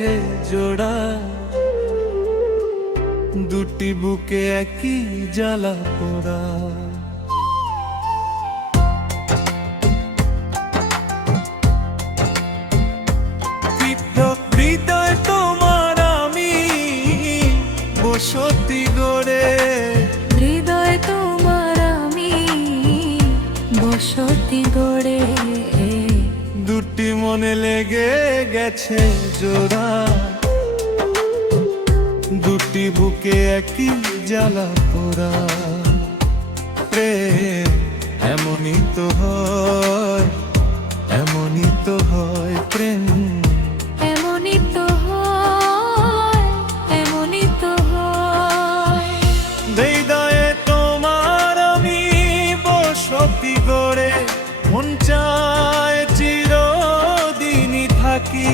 গেছে জোড়া, দুটি বুকে একই জ্বালা পোড়া। হৃদয় তোমার আমি বসতি গড়ে, হৃদয় তোমার আমি বসতি গড়ে। দুটি মনে লেগে গেছে জোড়া, দুটি বুকে একই জ্বালা পোড়া। প্রেম এমনই তো হয়, এমনই তো হয় প্রেম, এমনই তো হয়, এমনই তো হয়। হৃদয়ে তোমার আমি বসতি গড়ে, মন চায় চিরদিনই থাকি।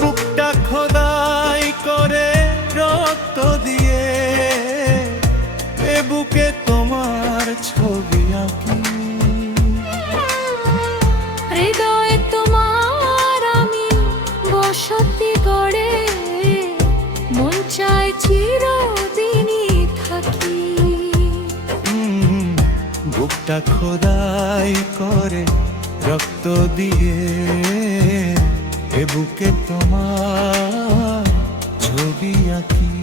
বুকটা খোদাই করে রক্ত দিয়ে, এ বুকে তোমার ছবি আঁকি। হৃদয় তোমার আমি বসতি গড়ে, মন চায় চিরদিনই থাকি। বুকটা খোদাই করে রক্ত দিয়ে, এ বুকে তোমার ছবি আঁকি।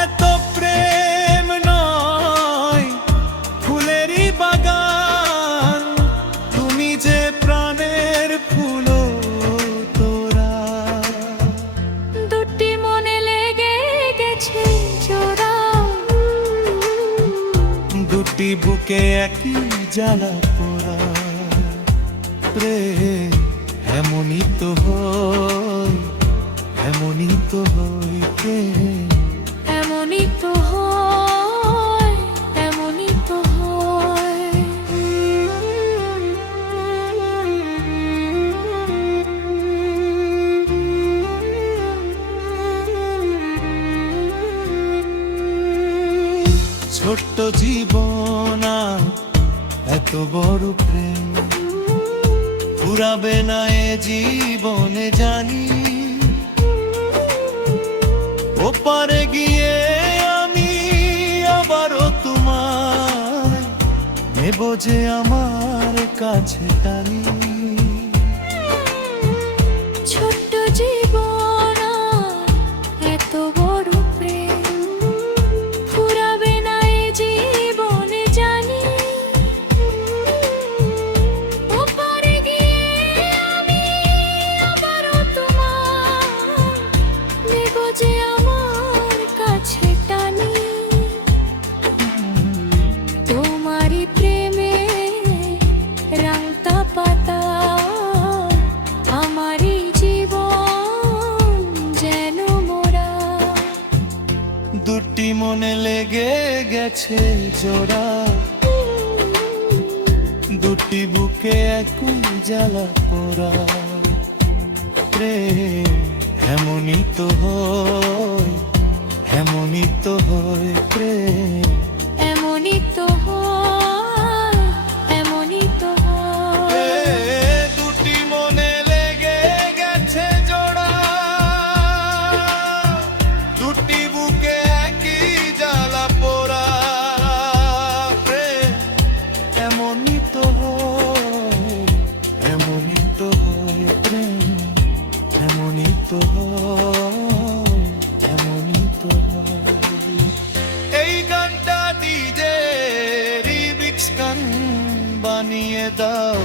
এত প্রেম নয় ফুলেরই বাগান, তুমি যে প্রাণের ফুল তোরা। দুটি মনে লেগে গেছে জোড়া, দুটি বুকে একই জ্বালা পোড়া। প্রেম এমনই তো হয়, এমনই তো হয় প্রেম, এমনই তো হয়, এমনই তো হয়। ছোট্ট জীবন আর এত বড় প্রেম ফুরাবে না এ জীবনে জানি। ওপারে গিয়ে আমি আবারও তোমায় নেব যে আমার কাছে টানি। ছোট্ট জীবন এত বড় প্রেম ফুরাবে না এ জীবনে জানি। ওপারে গিয়ে আমি আবারও তোমায় নেব যে আমার কাছে টানি। তোমারই প্রেমে রাংতা পাতা আমারই জীবন যেন মোরা। দুটি মনে লেগে গেছে জোড়া, দুটি বুকে একই জ্বালা পোড়া। প্রেম এমনই তো হয়, এমনই তো হয় প্রেম, এমনই তো হয়, এমনই তো হয়। দুটি মনে লেগে গেছে জোড়া, দুটি বুকে একই জ্বালা পোড়া। প্রেম এমনই তো হয়, এমনই তো হয় প্রেম, এমনই তো হয়, এমনই তো হয়। এই গানটা ডিজে রিমিক্স গান বানিয়ে দাও।